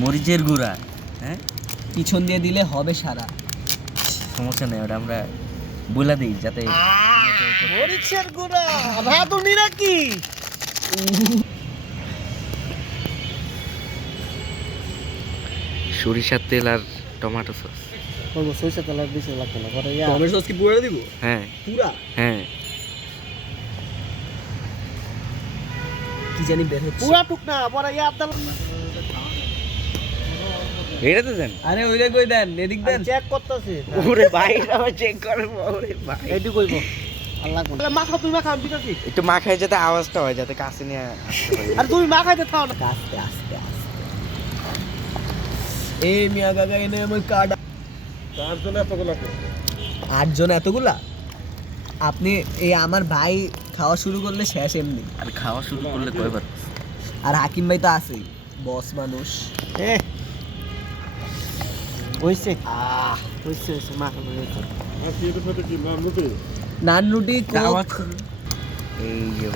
মরিচের গুঁড়া। হ্যাঁ, পিছন দিয়ে দিলে হবে সারা। সমস্যা নেই, ওটা আমরা বলে দিই যাতে মরিচের গুঁড়া রাঁধুনি নাকি? সরিষার তেল আর টমেটো সস। করবো সরিষা তেল আর বেশি লাগবে না, পরে টমেটো সস কি পুরো দিব? হ্যাঁ পুরা হ্যাঁ, কি জানি বের হচ্ছে পুরা টুক না, পরে তেল। এটা তো দেন। আরে ওইটা কই দেন, এদিক দেন, চেক করতেছি। ওরে ভাই, আবার চেক করবো। ওরে ভাই, এইটু কইবো আল্লাহ কোন মাখা, তুমি মাখা, আমি দিতেছি। একটু মাখায় যাতে আওয়াজটা হয়, যাতে কাছে নিয়ে আসতে পারি। আর তুমি মাখাইতে থাও না, আস্তে আস্তে আস্তে। এই মিয়া কাকা এনে আমার কার্ড। 8 জন এতগুলা? 8 জন এতগুলা? আপনি এই আমার ভাই খাওয়া শুরু করলে শেষ এমনি। আর খাওয়া শুরু করলে কয়বার? আর হাকিম ভাই তো আছেই, বস মানুষ। হইছে হইছে হইছে মাখা হইছে। আর কি এটা কি নান রুটি? নান রুটি এই যে